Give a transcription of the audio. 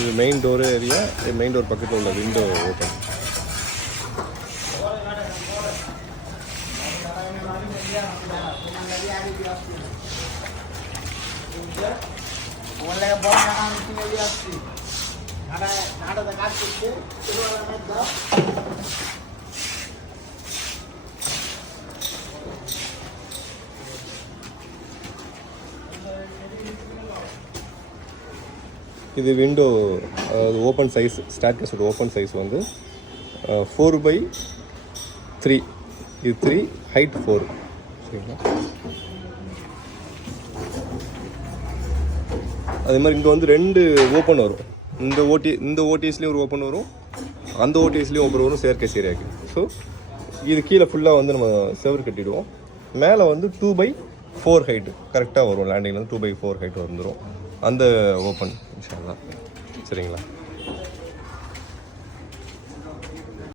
இது main door area. Main door பக்கத்தில் உள்ள விண்டோ ஓப்பன். இது விண்டோ ஓப்பன் சைஸ். ஸ்டேர்கேஸோட ஓப்பன் சைஸ் வந்து 4/3. இது 3, ஹைட் 4. சரிங்களா? அதே மாதிரி இங்கே வந்து 2 ஓப்பன் வரும். இந்த ஓடிஎஸ்லேயும் ஒரு ஓப்பன் வரும், அந்த ஓடிஎஸ்லேயும் ஓப்பன் வரும் ஸ்டேர்கேஸ் ஏரியாவுக்கு. ஸோ இது கீழே ஃபுல்லாக வந்து நம்ம செவர் கட்டிடுவோம். மேலே வந்து 2/4 ஹைட்டு கரெக்டாக வரும். லேண்டிங்கில் வந்து 2/4 ஹைட் வந்துடும் அந்த ஓப்பன். இன்ஷா அல்லாஹ். சரிங்களா?